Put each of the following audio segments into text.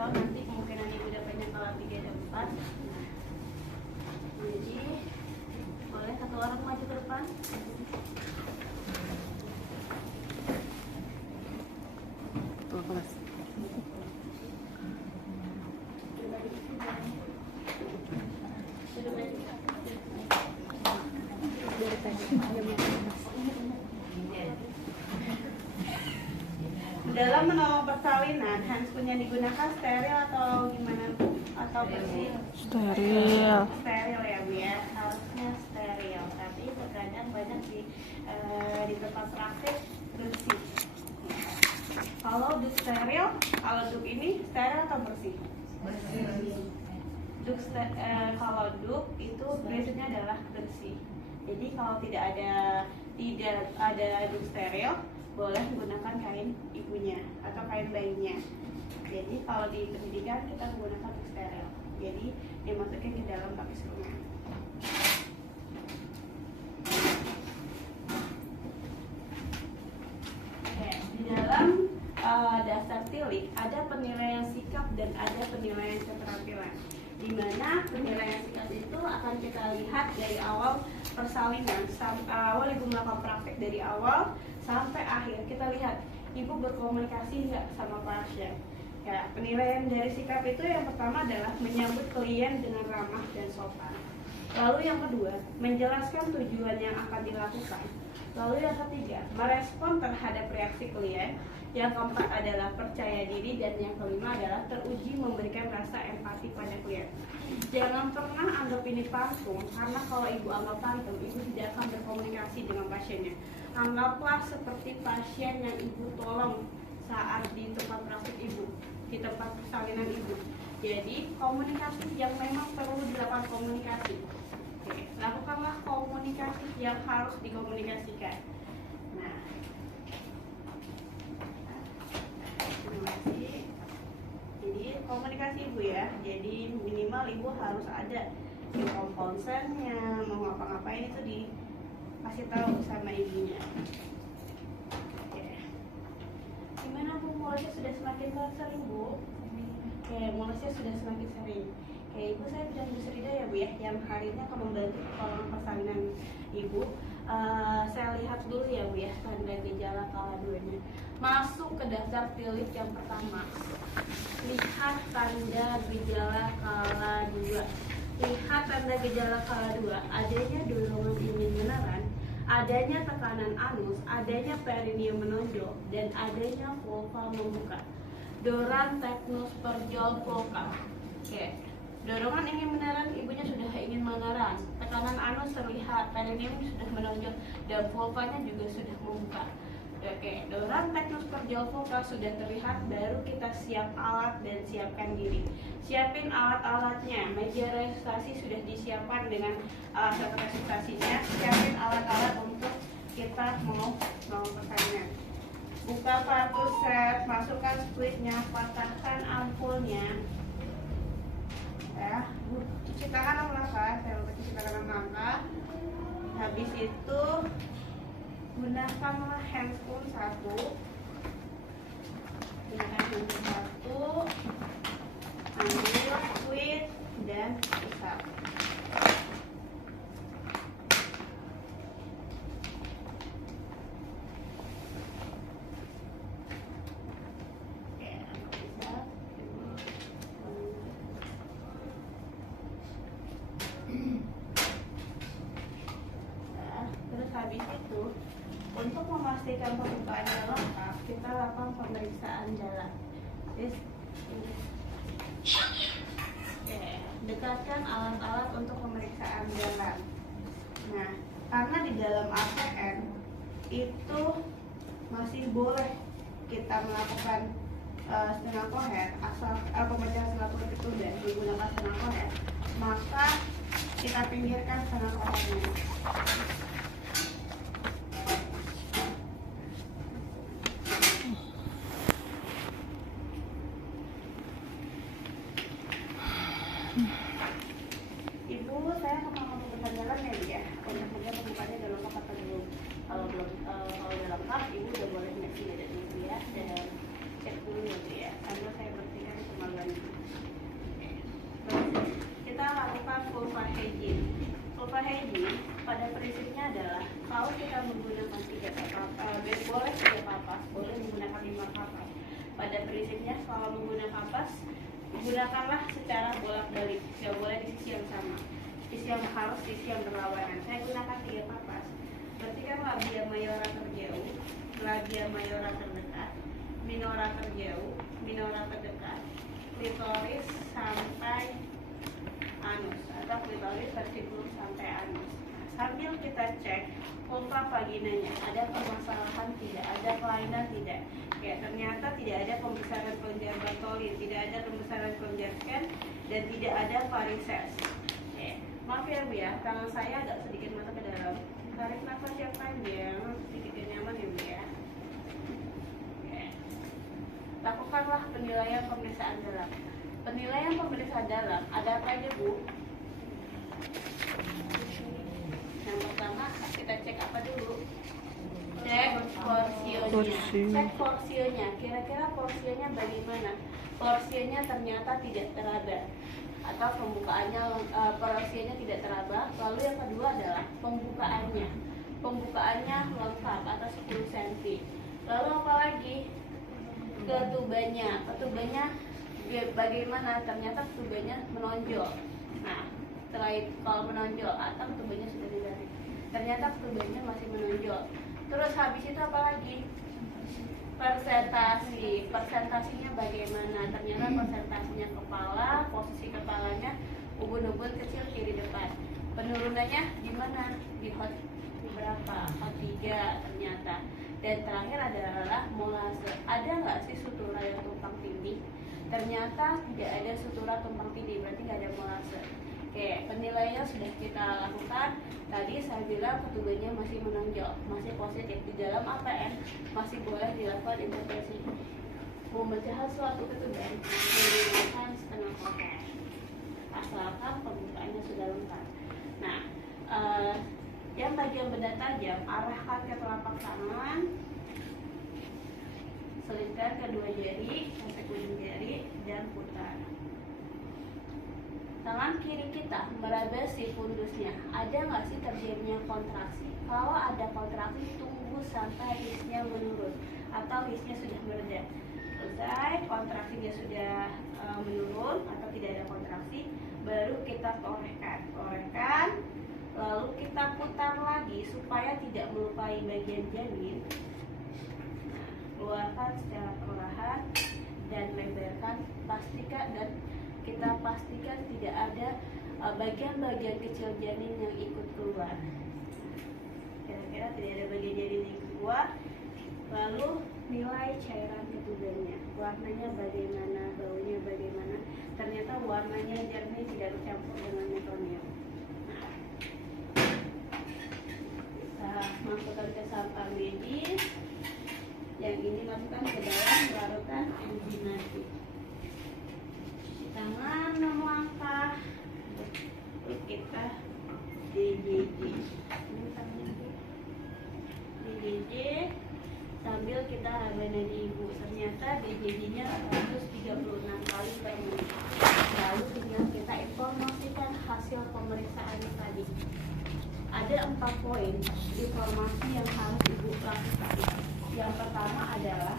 atau nanti kemungkinan ibu dapatnya kalau 3 dan 4. Jadi boleh satu orang maju ke depan. Tua kelas. Dalam menolong persalinan, handphone yang digunakan steril atau gimana? Atau bersih? Steril. Steril ya Bu ya, harusnya steril. Tapi terkadang banyak di tempat praktik bersih. Kalau duk steril, kalau duk ini steril atau bersih? Bersih. Kalau duk itu prinsipnya adalah bersih. Jadi kalau tidak ada duk steril, boleh menggunakan kain ibunya atau kain bayinya. Jadi kalau di pendidikan kita menggunakan duk steril. Jadi dimasukkan ke dalam pakai sungai. Oke, di dalam dasar tilik ada penilaian sikap dan ada penilaian keterampilan. Di mana penilaian sikap itu akan kita lihat dari awal persalinan, awal ibu melakukan praktek dari awal sampai akhir. Kita lihat ibu berkomunikasi nggak sama pasien. Ya, penilaian dari sikap itu yang pertama adalah menyambut klien dengan ramah dan sopan. Lalu yang kedua, menjelaskan tujuan yang akan dilakukan. Lalu yang ketiga, merespon terhadap reaksi klien. Yang keempat adalah percaya diri, dan yang kelima adalah teruji memberikan rasa empati pada klien. Jangan pernah anggap ini pantun, karena kalau ibu anggap pantun, ibu tidak akan berkomunikasi dengan pasiennya. Anggaplah seperti pasien yang ibu tolong saat di tempat praktik ibu, di tempat persalinan ibu. Jadi komunikasi yang memang perlu dilakukan komunikasi. Oke, lakukanlah komunikasi yang harus dikomunikasikan. Nah, terima kasih. Jadi komunikasi ibu ya. Jadi minimal ibu harus ada inform konsennya, mau ngapa-ngapain itu dikasih tahu sama ibunya. Oke. Gimana Bu, mulusnya sudah semakin sering Bu? Oke, mulusnya sudah semakin sering. Oke, ibu saya bidan Busrida ya Bu ya, yang hari ini akan membantu pertolongan persalinan ibu. Saya lihat dulu ya Bu ya, tanda gejala kala 2-nya. Masuk ke daftar tilik yang pertama. Lihat tanda gejala kala 2. Lihat tanda gejala kala 2, adanya dorongan ingin meneran, adanya tekanan anus, adanya perineum menonjol, dan adanya vulva membuka. Doran teknus perjol vulva. Oke. Dorongan ingin meneran, ibunya sudah ingin meneran. Tekanan anus terlihat, perineum sudah menonjol, dan vulvanya juga sudah membuka. Oke, doran teknus perjol vulva sudah terlihat, baru kita siap alat dan siapkan diri. Siapin alat-alatnya, meja resusitasi sudah disiapkan dengan alat resusitasinya. Siapin alat-alat untuk kita mau persalinan. Buka partus set, masukkan splitnya, patahkan ampulnya. Ya, cuci tangan melangkah, saya lupa cuci tangan melangkah. Habis itu gunakanlah handscoon 1. Gunakan handscoon 1. Ambil squid dan usap. Habis itu, untuk memastikan pembukaannya lengkap, kita lakukan pemeriksaan jalan. Dekatkan alat-alat untuk pemeriksaan jalan. Nah, karena di dalam APN itu masih boleh kita melakukan setengah koher, asal pemecahan setengah koher itu dan menggunakan setengah koher, maka kita pinggirkan setengah kohernya. Ibu, saya akan pembukaan jalan ya, untuk melihat pembukaannya udah lengkap atau belum. Kalau udah lengkap, ibu udah boleh ngasih dada dulu ya, dan cek dulu ya, sambil saya bersihkan kemaluannya. hygiene. Vulva hygiene pada prinsipnya adalah kalau kita menggunakan 3 kapas, boleh 3 kapas, boleh menggunakan 5 kapas. Pada prinsipnya kalau menggunakan kapas, gunakanlah secara bolak-balik, tidak boleh di sisi yang sama. Sisi yang harus sisi yang berlawanan. Saya gunakan 3 kapas. Berarti kan labia mayora terjauh, labia mayora terdekat, minora terjauh, minora terdekat, klitoris sampai anus atau klitoris versikulum sampai anus. Nah, sambil kita cek vulva vaginanya, ada permasalahan tidak, ada kelainan tidak. Ya, ternyata tidak ada pembesaran kelenjar Bartholin, tidak ada pembesaran kelenjar Ken, dan tidak ada varises. Maaf ya Bu ya, tangan saya agak sedikit masuk ke dalam. Tarik nafas yang panjang, sedikit nyaman ya Bu ya. Lakukanlah penilaian pemeriksaan dalam. Penilaian pemeriksaan dalam ada apa aja Bu? Yang pertama kita cek apa dulu? Cek porsionya. Cek porsionya. Kira-kira porsionya bagaimana? Porsionya ternyata tidak teraba atau pembukaannya porsionya tidak teraba. Lalu yang kedua adalah pembukaannya. Pembukaannya lengkap atau 10 cm. Lalu apa lagi? Ketubannya. Ketubannya bagaimana? Ternyata ketubannya menonjol. Nah, setelah itu kalau menonjol atau ketubannya sudah negatif, ternyata ketubannya masih menonjol. Terus habis itu apa lagi? Persentasi. Persentasinya bagaimana? Ternyata persentasinya kepala, posisi kepalanya ubun-ubun kecil kiri depan. Penurunannya di mana? Di hot berapa? Hot 3 ternyata. Dan terakhir adalah molase. Ada nggak sih sutura yang tumpang tindih? Ternyata tidak ada sutura tumpang tindih, berarti nggak ada molase. Oke, penilaiannya sudah kita lakukan. Tadi saya bilang ketubannya masih menonjol, masih positif. Di dalam APN masih boleh dilakukan intervensi. Memecahan suatu ketuban menggunakan setengah kotak, asalkan pembukaannya sudah lengkap. Nah, yang bagian benda tajam arahkan ke telapak tangan, selipkan kedua jari sampai ujung jari dan putar. Tangan kiri kita meraba si fundusnya. Ada nggak sih terjadinya kontraksi? Kalau ada kontraksi, tunggu sampai hisnya menurun atau hisnya sudah mereda. Selesai, kontraksinya sudah menurun atau tidak ada kontraksi, baru kita torehkan. Lalu kita putar lagi supaya tidak melupai bagian janin. Nah, keluarkan secara perlahan dan lebarkan, kita pastikan tidak ada bagian-bagian kecil janin yang ikut keluar. Kira-kira tidak ada bagian janin yang keluar. Lalu nilai cairan ketubannya, warnanya bagaimana, baunya bagaimana. Ternyata warnanya jernih, tidak bercampur dengan metonia. Nah, masukkan ke sampah medis. Yang ini masukkan ke dalam larutan enzimatik. Tangan 6 langkah. Terus kita DJJ. Ini tangannya DJJ sambil kita raba nadi ibu. Ternyata DJJ-nya 136 kali per menit. Lalu tinggal kita informasikan hasil pemeriksaan tadi. Ada 4 poin informasi yang harus ibu lakukan. Yang pertama adalah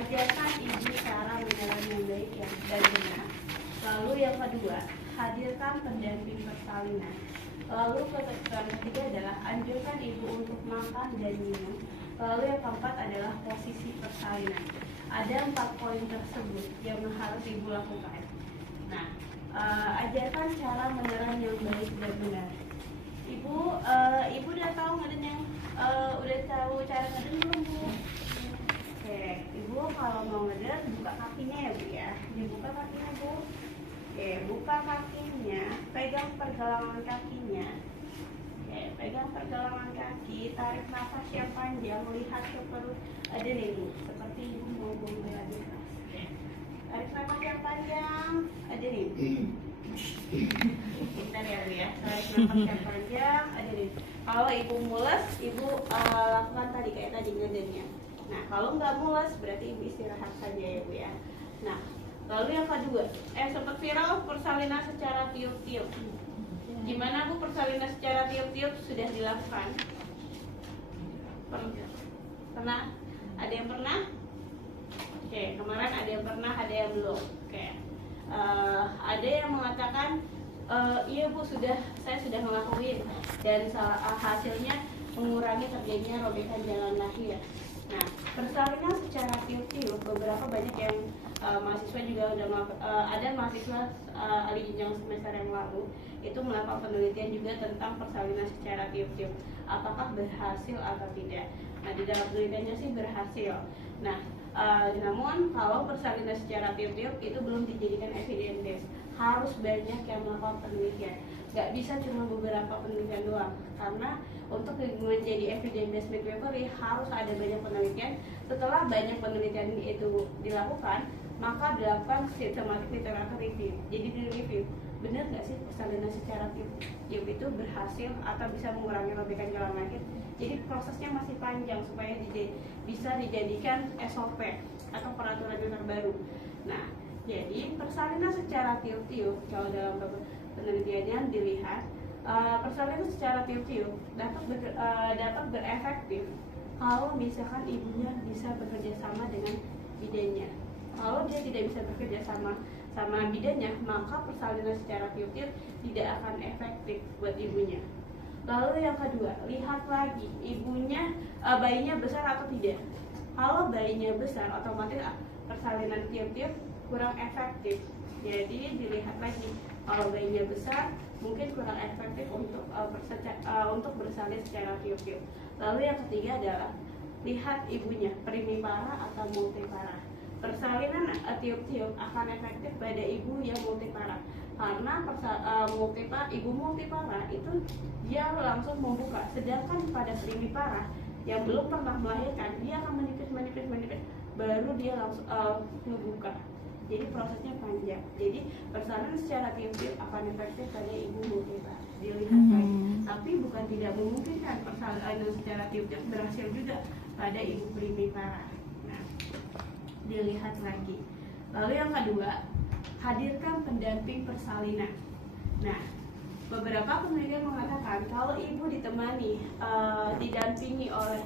ajarkan ibu cara menelan yang baik dan benar. Lalu yang kedua, hadirkan pendamping persalinan. Lalu yang ketiga adalah anjurkan ibu untuk makan dan minum. Lalu yang keempat adalah posisi persalinan. Ada 4 poin tersebut yang harus ibu lakukan. Nah, ajarkan cara menelan yang baik dan benar. Ibu udah tahu ngeden yang udah tahu cara ngeden belum Bu? Oke, ibu kalau mau ngeden buka kakinya ya Bu ya. Dibuka kakinya Bu. Oke, buka kakinya, pegang pergelangan kakinya. Oke, pegang pergelangan kaki, tarik nafas yang panjang, lihat ke perut. Ada nih Bu, seperti ibu mau buang air keras. Tarik nafas yang panjang, ada nih. Bentar ya Bu ya, tarik nafas yang panjang, ada nih. Kalau ibu mules, ibu lakukan tadi kayak tadi ngedennya. Nah, kalau nggak mules berarti ibu istirahat saja ya Bu ya. Nah, Lalu yang kedua, sempat viral persalinan secara tiup-tiup. Gimana Bu persalinan secara tiup-tiup sudah dilakukan? Pernah? Ada yang pernah? Oke, kemarin ada yang pernah, ada yang belum. Oke, ada yang mengatakan iya Bu, saya sudah melakukan dan hasilnya mengurangi terjadinya robekan jalan lahir. Nah, persalinan secara tiup-tiup beberapa banyak yang mahasiswa juga udah ada mahasiswa ahli jenjang semester yang lalu itu melakukan penelitian juga tentang persalinan secara tiup-tiup. Apakah berhasil atau tidak? Nah, di dalam penelitiannya sih berhasil. Nah, namun kalau persalinan secara tiup-tiup itu belum dijadikan evidence base. Harus banyak yang melakukan penelitian. Gak bisa cuma beberapa penelitian doang. Karena untuk menjadi evidence based midwifery harus ada banyak penelitian. Setelah banyak penelitian itu dilakukan, maka dilakukan systematic literature review. Jadi di review, benar nggak sih persalinan secara tiup itu berhasil atau bisa mengurangi robekan jalan lahir? Jadi prosesnya masih panjang supaya bisa dijadikan SOP atau peraturan terbaru. Nah, jadi persalinan secara tiup-tiup kalau dalam penelitiannya dilihat persalinan secara tiup-tiup dapat berefektif kalau misalkan ibunya bisa bekerja sama dengan bidannya. Kalau dia tidak bisa bekerja sama bidannya, maka persalinan secara tiup-tiup tidak akan efektif buat ibunya. Lalu yang kedua, lihat lagi bayinya besar atau tidak. Kalau bayinya besar, otomatis persalinan tiup-tiup kurang efektif. Jadi dilihat lagi, kalau bayinya besar mungkin kurang efektif untuk bersalin secara tiup-tiup. Lalu yang ketiga adalah lihat ibunya primipara atau multipara. Persalinan tiup-tiup akan efektif pada ibu yang multipara karena ibu multipara itu dia langsung membuka, sedangkan pada primipara yang belum pernah melahirkan dia akan menipis baru dia langsung membuka. Jadi prosesnya panjang. Jadi persalinan secara tiup-tiup akan efektif pada ibu multipara. Dilihat lagi. Tapi bukan tidak memungkinkan persalinan secara tiup-tiup berhasil juga pada ibu primipara. Nah, dilihat lagi. Lalu yang kedua, hadirkan pendamping persalinan. Nah, beberapa penelitian mengatakan kalau ibu didampingi oleh